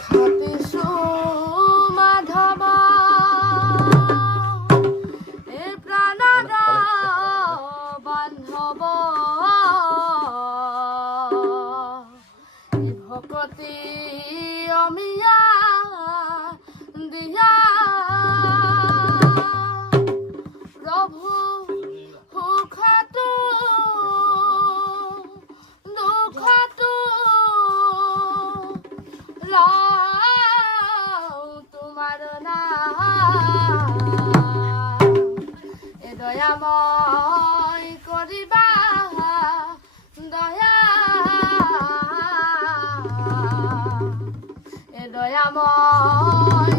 খাতি মাধব এ প্রাণার বান্ধব এ ভকতি অমিয়া দিয়া প্রভু সুখটো দুখটো তোমার না এ দয়াময় করিবা দয়া এ দয়াময়